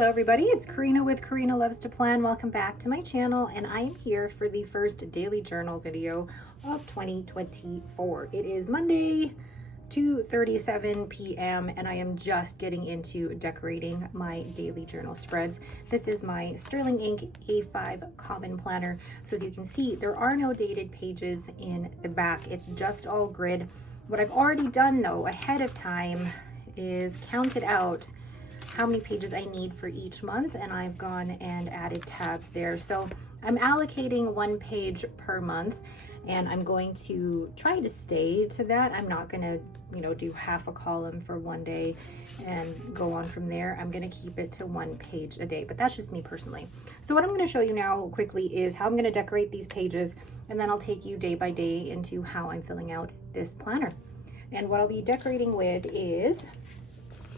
Hello everybody, it's Karina with Karina Loves to Plan. Welcome back to my channel, and I am here for the first daily journal video of 2024. It is Monday, 2:37 p.m. and I am just getting into decorating my daily journal spreads. This is my Sterling Ink A5 Common Planner. So as you can see, there are no dated pages in the back. It's just all grid. What I've already done though ahead of time is counted out how many pages I need for each month, and I've gone and added tabs there. So I'm allocating 1 page per month, and I'm going to try to stay to that. I'm not going to, do half a column for one day and go on from there. I'm going to keep it to 1 page a day, but that's just me personally. So what I'm going to show you now quickly is how I'm going to decorate these pages, and then I'll take you day by day into how I'm filling out this planner. And what I'll be decorating with is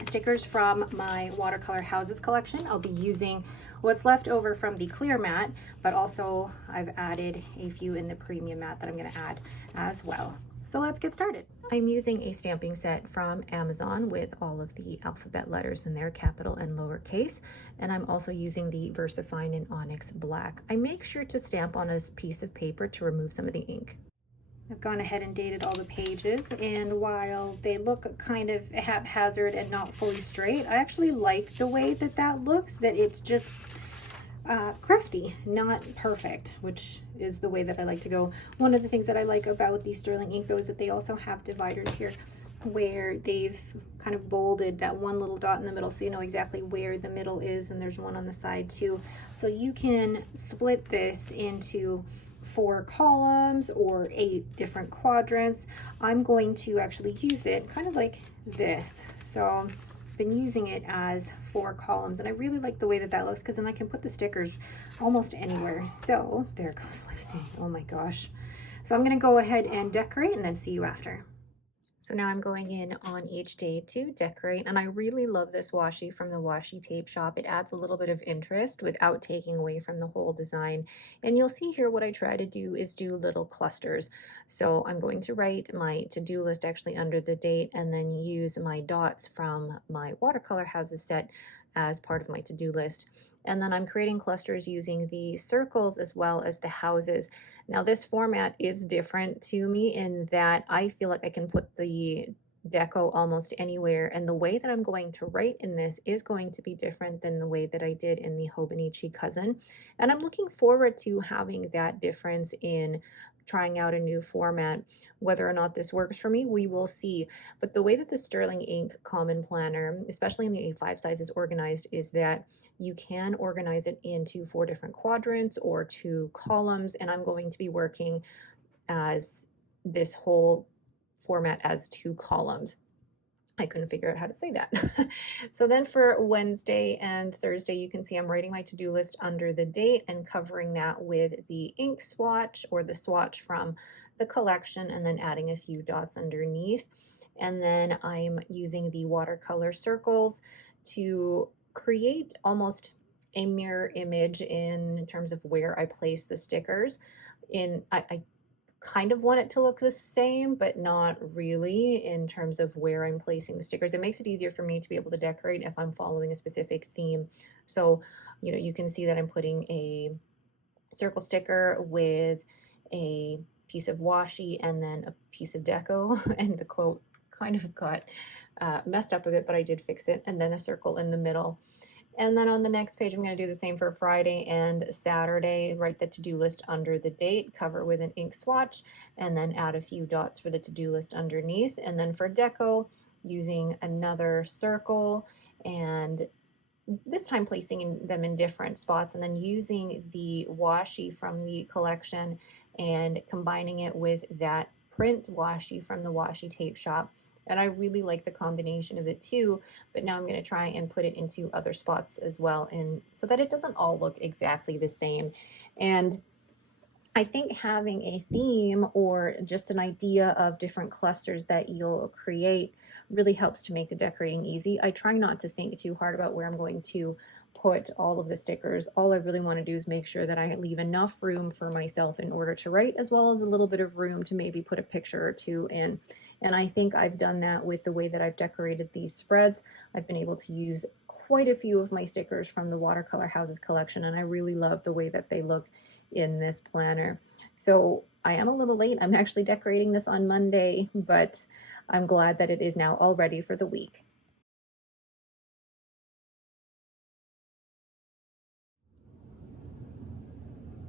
stickers from my watercolor houses collection. I'll be using what's left over from the clear mat, but also I've added a few in the premium mat that I'm going to add as well. So let's get started. I'm using a stamping set from Amazon with all of the alphabet letters in there, capital and lowercase, and I'm also using the VersaFine in Onyx Black. I make sure to stamp on a piece of paper to remove some of the ink. I've gone ahead and dated all the pages, and while they look kind of haphazard and not fully straight, I actually like the way that that looks, that it's just crafty, not perfect, which is the way that I like to go. One of the things that I like about the Sterling Ink though is that they also have dividers here where they've kind of bolded that one little dot in the middle so you know exactly where the middle is, and there's one on the side too. So you can split this into 4 columns or 8 different quadrants. I'm going to actually use it kind of like this. So I've been using it as 4 columns, and I really like the way that that looks because then I can put the stickers almost anywhere. So there goes Lucy. Oh my gosh. So I'm going to go ahead and decorate and then see you after. So now I'm going in on each day to decorate, and I really love this washi from the Washi tape shop. It adds a little bit of interest without taking away from the whole design. And you'll see here what I try to do is do little clusters. So I'm going to write my to-do list actually under the date, and then use my dots from my watercolor houses set as part of my to-do list. And then I'm creating clusters using the circles as well as the houses. Now this format is different to me in that I feel like I can put the deco almost anywhere, and the way that I'm going to write in this is going to be different than the way that I did in the Hobonichi Cousin. And I'm looking forward to having that difference in trying out a new format. Whether or not this works for me, we will see. But the way that the Sterling Ink Common Planner, especially in the A5 size, is organized is that you can organize it into 4 different quadrants or 2 columns, and I'm going to be working as this whole format as 2 columns. I couldn't figure out how to say that. So then for Wednesday and Thursday, you can see I'm writing my to-do list under the date and covering that with the ink swatch or the swatch from the collection, and then adding a few dots underneath. And then I'm using the watercolor circles to create almost a mirror image in terms of where I place the stickers. I kind of want it to look the same, but not really in terms of where I'm placing the stickers. It makes it easier for me to be able to decorate if I'm following a specific theme. So, you can see that I'm putting a circle sticker with a piece of washi and then a piece of deco, and the quote kind of got messed up a bit, but I did fix it, and then a circle in the middle. And then on the next page, I'm going to do the same for Friday and Saturday. Write the to-do list under the date, cover with an ink swatch, and then add a few dots for the to-do list underneath. And then for deco, using another circle, and this time placing them in different spots, and then using the washi from the collection and combining it with that print washi from the Washi tape shop. And I really like the combination of the two, but now I'm going to try and put it into other spots as well, and so that it doesn't all look exactly the same. And I think having a theme or just an idea of different clusters that you'll create really helps to make the decorating easy. I try not to think too hard about where I'm going to put all of the stickers. All I really want to do is make sure that I leave enough room for myself in order to write, as well as a little bit of room to maybe put a picture or two in. And I think I've done that with the way that I've decorated these spreads. I've been able to use quite a few of my stickers from the Watercolor Houses collection, and I really love the way that they look in this planner. So I am a little late. I'm actually decorating this on Monday, but I'm glad that it is now all ready for the week.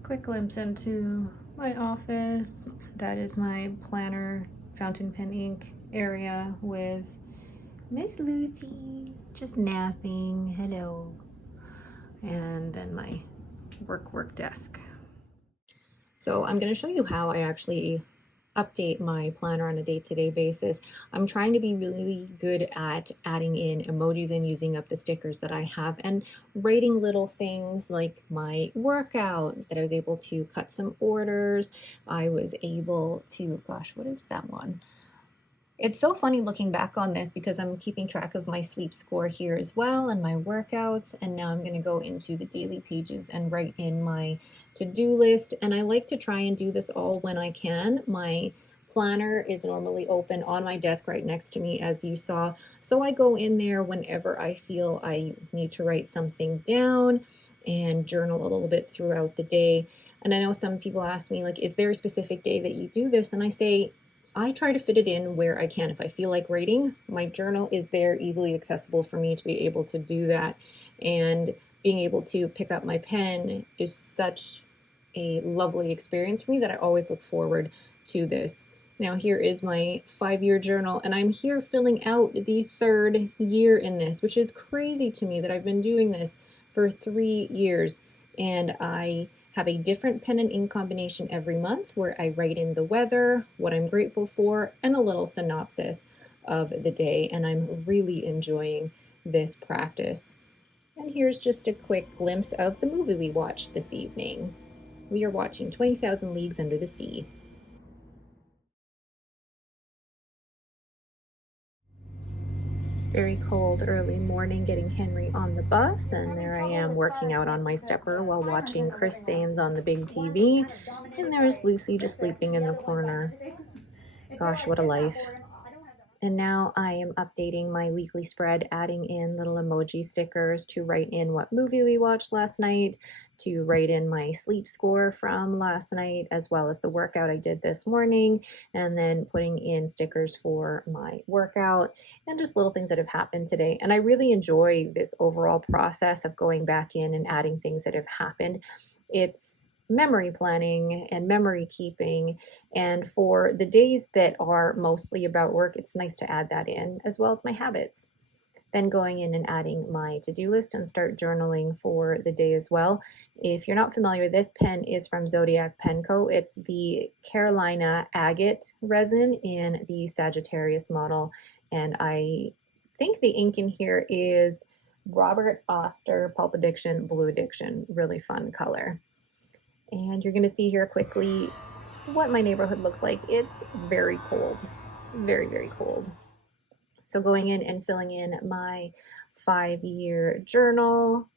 Quick glimpse into my office. That is my planner fountain pen ink area with Miss Lucy just napping. Hello. And then my work desk. So I'm going to show you how I actually update my planner on a day-to-day basis. I'm trying to be really good at adding in emojis and using up the stickers that I have and writing little things like my workout, that I was able to cut some orders. I was able to, gosh, what is that one? It's so funny looking back on this because I'm keeping track of my sleep score here as well and my workouts. And now I'm going to go into the daily pages and write in my to-do list. And I like to try and do this all when I can. My planner is normally open on my desk right next to me, as you saw. So I go in there whenever I feel I need to write something down and journal a little bit throughout the day. And I know some people ask me, like, is there a specific day that you do this? And I say, I try to fit it in where I can. If I feel like writing, my journal is there, easily accessible for me to be able to do that. And being able to pick up my pen is such a lovely experience for me that I always look forward to this. Now here is my 5-year journal, and I'm here filling out the 3rd year in this, which is crazy to me that I've been doing this for 3 years. And I have a different pen and ink combination every month where I write in the weather, what I'm grateful for, and a little synopsis of the day. And I'm really enjoying this practice. And here's just a quick glimpse of the movie we watched this evening. We are watching 20,000 Leagues Under the Sea. Very cold early morning getting Henry on the bus, and there I am working out on my stepper while watching Chris Sains on the big TV, and there's Lucy just sleeping in the corner. Gosh, what a life. And now I am updating my weekly spread, adding in little emoji stickers to write in what movie we watched last night, to write in my sleep score from last night, as well as the workout I did this morning, and then putting in stickers for my workout and just little things that have happened today. And I really enjoy this overall process of going back in and adding things that have happened. It's memory planning and memory keeping, and for the days that are mostly about work, it's nice to add that in, as well as my habits. Then going in and adding my to-do list and start journaling for the day as well. If you're not familiar, this pen is from Zodiac Pen Co. It's the Carolina agate resin in the Sagittarius model. And I think the ink in here is Robert Oster Pulp Addiction Blue Addiction. Really fun color. And you're going to see here quickly what my neighborhood looks like. It's very cold, very, very cold. So going in and filling in my 5-year journal,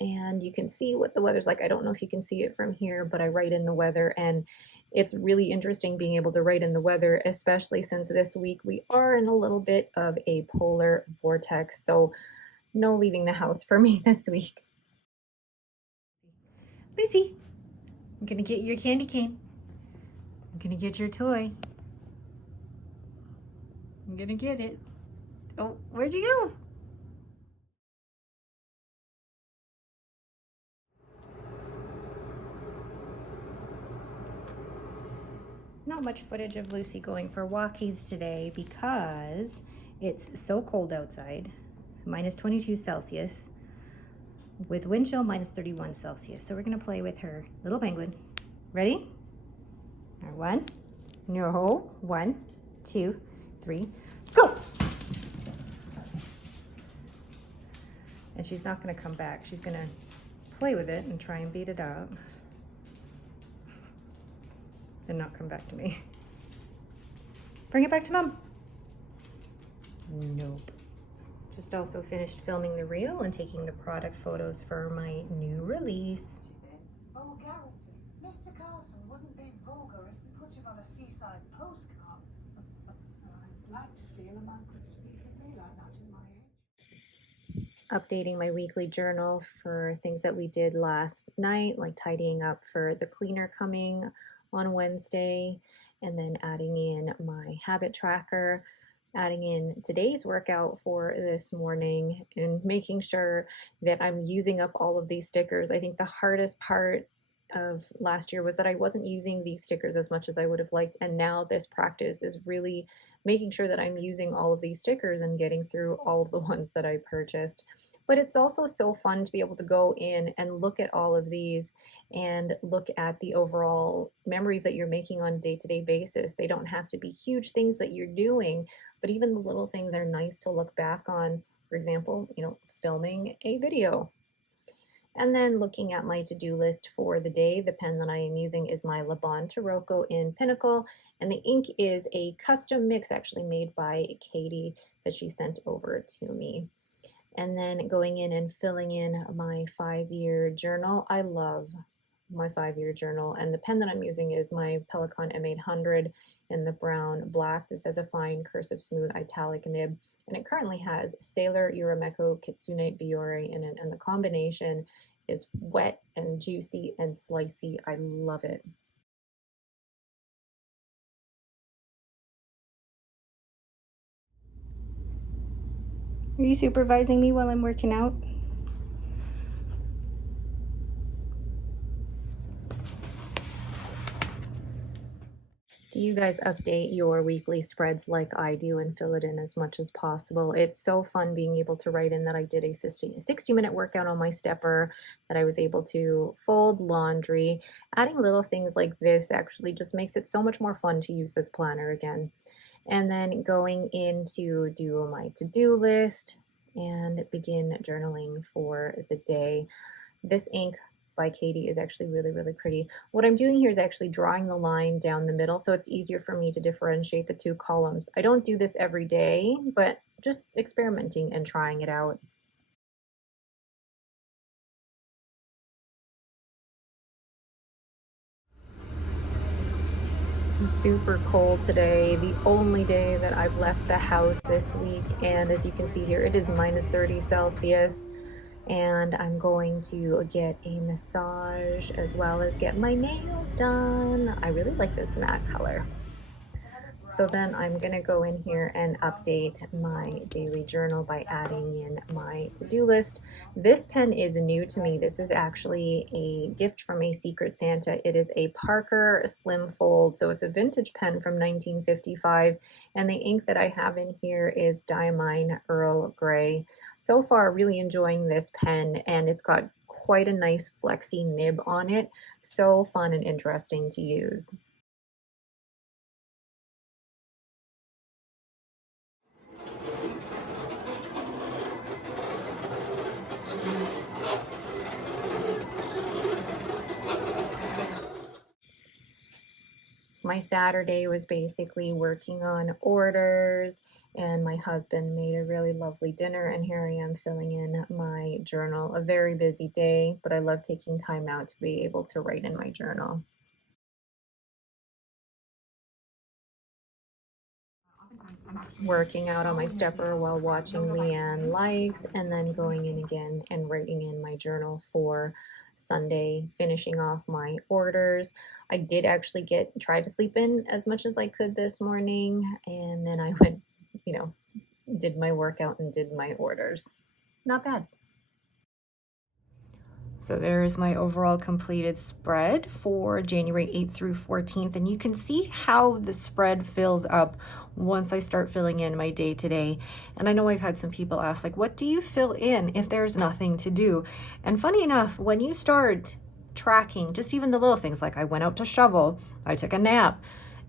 and you can see what the weather's like. I don't know if you can see it from here, but I write in the weather, and it's really interesting being able to write in the weather, especially since this week we are in a little bit of a polar vortex. So no leaving the house for me this week. Lucy, I'm gonna get your candy cane. I'm gonna get your toy. I'm gonna get it. Oh, where'd you go? Not much footage of Lucy going for walkies today because it's so cold outside. Minus 22 Celsius with wind chill minus 31 Celsius. So we're gonna play with her little penguin. Ready? One, no, 1, 2, 3, go! And she's not gonna come back. She's gonna play with it and try and beat it up and not come back to me. Bring it back to Mom. Nope. Just also finished filming the reel and taking the product photos for my new release. Vulgarity. Mr. Carson wouldn't be vulgar if we put him on a seaside postcard. I'd like to feel a man could speak of me like that at my age. updating my weekly journal for things that we did last night, like tidying up for the cleaner coming on Wednesday, and then adding in my habit tracker, adding in today's workout for this morning, and making sure that I'm using up all of these stickers. I think the hardest part of last year was that I wasn't using these stickers as much as I would have liked, and now this practice is really making sure that I'm using all of these stickers and getting through all of the ones that I purchased. But it's also so fun to be able to go in and look at all of these and look at the overall memories that you're making on a day-to-day basis. They don't have to be huge things that you're doing, but even the little things are nice to look back on. For example, filming a video. And then looking at my to-do list for the day, the pen that I am using is my Le Bon Tarocco in Pinnacle, and the ink is a custom mix actually made by Katie that she sent over to me. And then going in and filling in my 5-year journal. I love my 5-year journal, and the pen that I'm using is my Pelikan M800 in the brown black. This has a fine cursive smooth italic nib, and it currently has Sailor Urameko Kitsune Biore in it, and the combination is wet and juicy and slicey. I love it. Are you supervising me while I'm working out? Do you guys update your weekly spreads like I do and fill it in as much as possible? It's so fun being able to write in that I did a 60-minute workout on my stepper, that I was able to fold laundry. Adding little things like this actually just makes it so much more fun to use this planner again. And then going in to do my to-do list and begin journaling for the day. This ink by Katie is actually really, really pretty. What I'm doing here is actually drawing the line down the middle, so it's easier for me to differentiate the two columns. I don't do this every day, but just experimenting and trying it out. Super cold today, the only day that I've left the house this week, and as you can see here, it is minus 30 Celsius. And I'm going to get a massage as well as get my nails done. I really like this matte color. So then I'm gonna go in here and update my daily journal by adding in my to-do list. This pen is new to me. This is actually a gift from a Secret Santa. It is a Parker Slim Fold, so it's a vintage pen from 1955, and the ink that I have in here is Diamine Earl Grey. So far, really enjoying this pen, and it's got quite a nice flexy nib on it. So fun and interesting to use. My Saturday was basically working on orders, and my husband made a really lovely dinner, and here I am filling in my journal. A very busy day, but I love taking time out to be able to write in my journal. Working out on my stepper while watching Leanne Likes, and then going in again and writing in my journal for Sunday, finishing off my orders. I did actually try to sleep in as much as I could this morning, and then I went, did my workout and did my orders. Not bad. So there's my overall completed spread for January 8th through 14th. And you can see how the spread fills up once I start filling in my day-to-day. And I know I've had some people ask, like, what do you fill in if there's nothing to do? And funny enough, when you start tracking just even the little things, like I went out to shovel, I took a nap,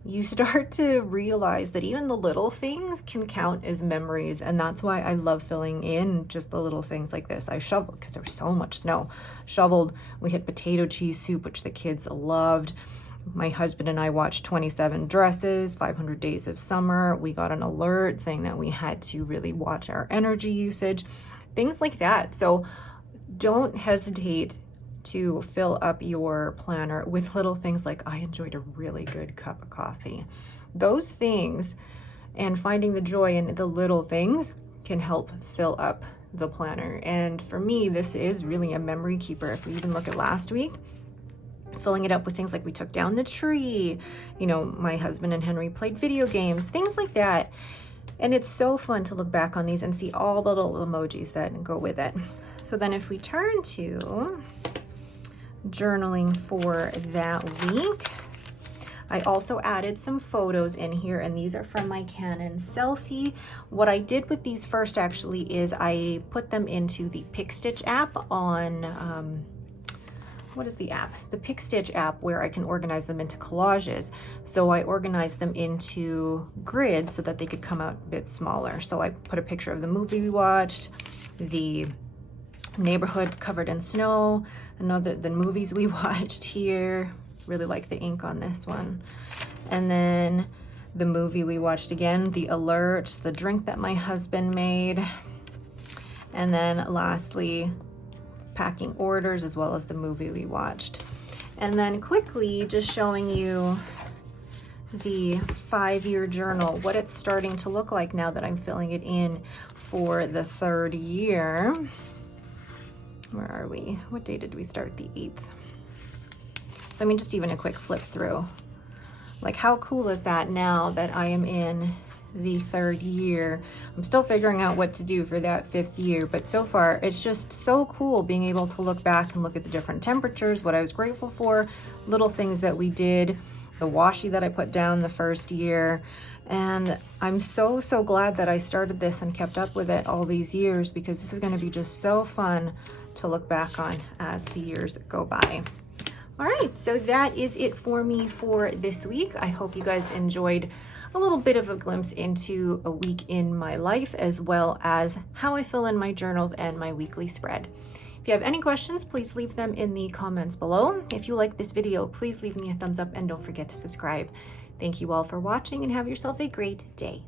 you start to realize that even the little things can count as memories. And that's why I love filling in just the little things like this. I shoveled because there was so much snow. Shoveled, we had potato cheese soup, which the kids loved. My husband and I watched 27 Dresses, 500 Days of Summer. We got an alert saying that we had to really watch our energy usage, things like that. So don't hesitate to fill up your planner with little things like, I enjoyed a really good cup of coffee. Those things, and finding the joy in the little things, can help fill up the planner. And for me, this is really a memory keeper. If we even look at last week, filling it up with things like we took down the tree, you know, my husband and Henry played video games, things like that. And it's so fun to look back on these and see all the little emojis that go with it. So then if we turn to journaling for that week, I also added some photos in here, and these are from my Canon selfie. What I did with these first actually is I put them into the PicStitch app on, what is the app? The PicStitch app, where I can organize them into collages. So I organized them into grids so that they could come out a bit smaller. So I put a picture of the movie we watched, the neighborhood covered in snow, the movies we watched here. Really like the ink on this one. And then the movie we watched again, the alerts, the drink that my husband made. And then lastly, packing orders, as well as the movie we watched. And then quickly just showing you the 5-year journal, what it's starting to look like now that I'm filling it in for the 3rd year. Where are we? What day did we start? The 8th. So I mean, just even a quick flip through. Like, how cool is that now that I am in the 3rd year? I'm still figuring out what to do for that 5th year, but so far it's just so cool being able to look back and look at the different temperatures, what I was grateful for, little things that we did, the washi that I put down the 1st year. And I'm so glad that I started this and kept up with it all these years, because this is going to be just so fun to look back on as the years go by. All right, so that is it for me for this week. I hope you guys enjoyed a little bit of a glimpse into a week in my life, as well as how I fill in my journals and my weekly spread. If you have any questions, please leave them in the comments below. If you like this video, please leave me a thumbs up and don't forget to subscribe. Thank you all for watching, and have yourselves a great day.